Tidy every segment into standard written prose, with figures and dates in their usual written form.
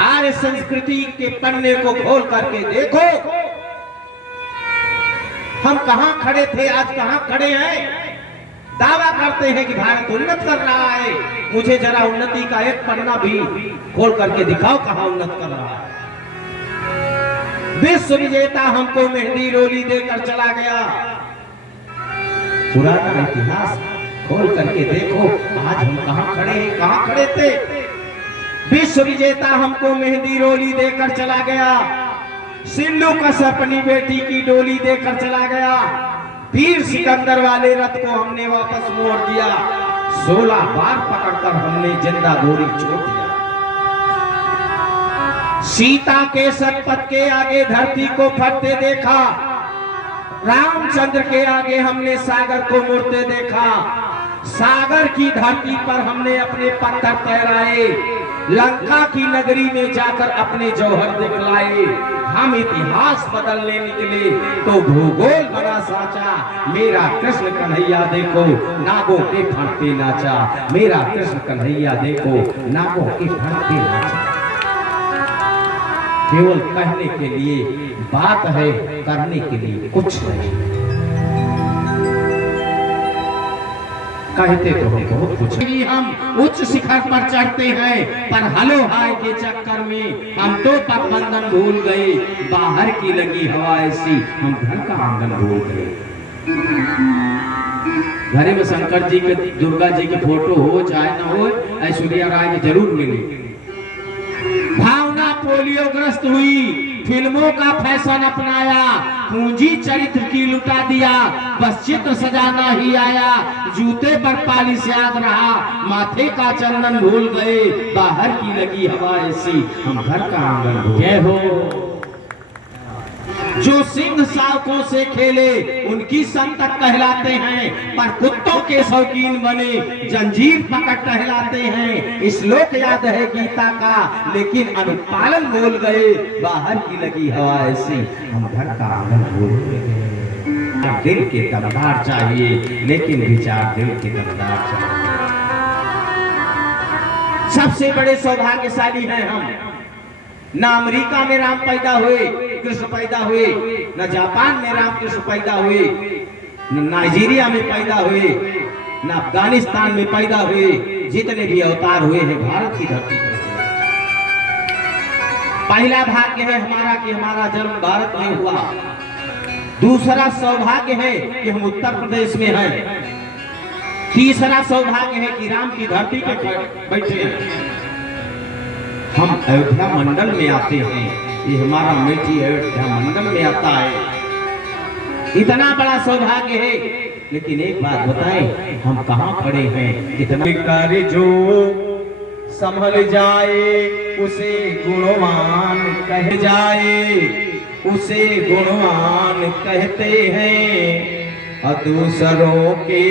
आर्य संस्कृति के पन्ने को खोल करके देखो, हम कहां खड़े थे, आज कहां खड़े हैं। दावा करते हैं कि भारत उन्नत कर रहा है, मुझे जरा उन्नति का एक पन्ना भी खोल करके दिखाओ, कहां उन्नत कर रहा है। विश्व विजेता हमको मेहंदी रोली देकर चला गया। पुराना इतिहास खोल करके देखो, आज हम कहां खड़े हैं, कहां खड़े थे। विश्व विजेता हमको मेहंदी रोली देकर चला गया। सिल्लू कस अपनी बेटी की डोली देकर चला गया। वीर सिकंदर वाले रथ को हमने वापस मोड़ दिया। 16 बार पकड़कर हमने जिंदा गोरी छोड़ दिया। सीता के सतपथ के आगे धरती को फटते देखा। रामचंद्र के आगे हमने सागर को मुड़ते देखा। सागर की धरती पर हमने अपने पत्थर तैराए। लंका की नगरी में जाकर अपने जौहर दिखलाए। हम इतिहास बदलने निकले तो भूगोल बना साचा। मेरा कृष्ण कन्हैया देखो, नागों के फंकते नाचा। मेरा कृष्ण कन्हैया देखो, नागों के फंकते नाचा। केवल कहने के लिए बात है, करने के लिए कुछ नहीं। कहते तो हम बहुत कुछ, हम उच्च शिखर पर चढ़ते हैं, पर हलो हाय के चक्कर में हम तो पगबंधन भूल गए। बाहर की लगी हवा ऐसी, हम घर का आंगन भूल गए। घरे में शंकर जी के, दुर्गा जी के फोटो हो चाहे ना हो, ऐश्वर्या राय की जरूर मिली। भावना पोलियोग्रस्त हुई, फिल्मों का फैशन अपनाया, पूंजी चरित्र की लुटा दिया। बस चित्र सजाना ही आया, जूते पर पालिश याद रहा, माथे का चंदन भूल गए। बाहर की लगी हवा ऐसी, हम घर का आंगन भूल गए। हो जो सिंह सावकों से खेले उनकी संतक कहलाते हैं, पर कुत्तों के शौकीन बने जंजीर पकड़ टहलाते हैं। श्लोक याद है गीता का, लेकिन अनुपालन भूल गए। बाहर की लगी हवा ऐसी, हम घर का आंगन भूल गए। दिल के दमदार चाहिए, लेकिन विचार दिल के दमदार चाहिए। सबसे बड़े सौभाग्यशाली हैं हम। ना अमेरिका में राम पैदा हुए, कृष्ण पैदा हुए, न जापान में राम कृष्ण पैदा हुए, न नाइजीरिया में पैदा हुए, न अफगानिस्तान में पैदा हुए। जितने भी अवतार हुए हैं भारत की धरती पर। पहला भाग्य है हमारा कि हमारा जन्म भारत में हुआ। दूसरा सौभाग्य है कि हम उत्तर प्रदेश में हैं। तीसरा सौभाग्य है कि राम की धरती पे बैठे हैं। हम अयोध्या मंडल में आते हैं, ये हमारा मेटी अयोध्या मंडल में आता है। इतना बड़ा सौभाग्य है, लेकिन एक बात बताएं, हम कहां खड़े हैं। कितना कार्य जो संभल जाए उसे गुणवान कह जाए, उसे गुणवान कहते हैं। और दूसरों के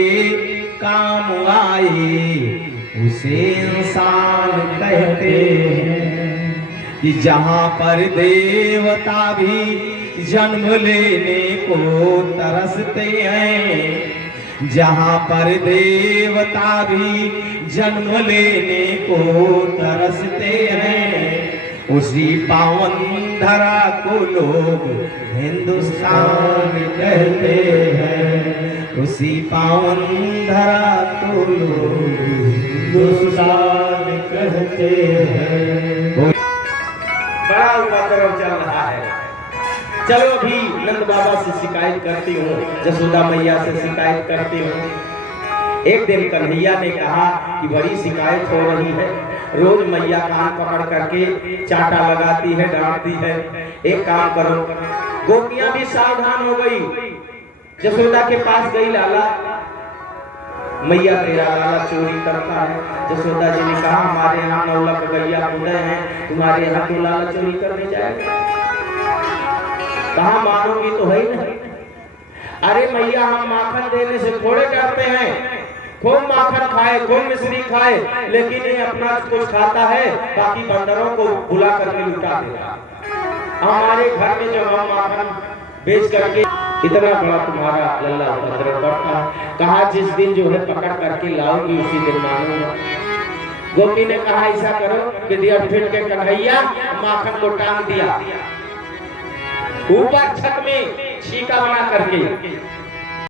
काम आए उसे इंसान कहते हैं। कि जहां पर देवता भी जन्म लेने को तरसते हैं, जहां पर देवता भी जन्म लेने को तरसते हैं, उसी पावन धरा को लोग हिंदुस्तान कहते हैं। उसी पावन धरा को लोग हिंदुस्तान कहते हैं। बड़ा उपद्रव चल रहा है। चलो अभी नंद बाबा से शिकायत करती हूँ, जसोदा मैया से शिकायत करती हूँ। एक दिन कन्हैया ने कहा कि बड़ी शिकायत हो रही है, रोज मैया कान पकड़ करके चाटा लगाती है, डांटती है। एक काम करो। गोपियां भी सावधान हो गई, जसोदा के पास गई। लाला, मैया तेरा लाला चोरी करता है। जसोदा जी ने कहा हमारे यहाँ 9 लाख गैया खुदे हैं, तुम्हारे यहाँ तो लाला चोरी करने जाएगा। कहा मारोगी तो है नहीं। अरे मैया, हम माखन देने से थोड़े डरते हैं। खूब माखन खाए, खूब मिश्री खाए, लेकिन ये अपना कुछ खाता है, बाकी बंदरों को बुला करके लुटा देता। हमारे घर में जब हम माखन बेच करके इतना बड़ा तुम्हारा लल्ला उपद्रव करता। कहा जिस दिन जो है पकड़ करके लाओगी उसी दिन मानूंगा। गोपी ने कहा ऐसा करो कि दिया फेंट के कन्हैया माखन को टांग दिया ऊपर छत में छीका बना करके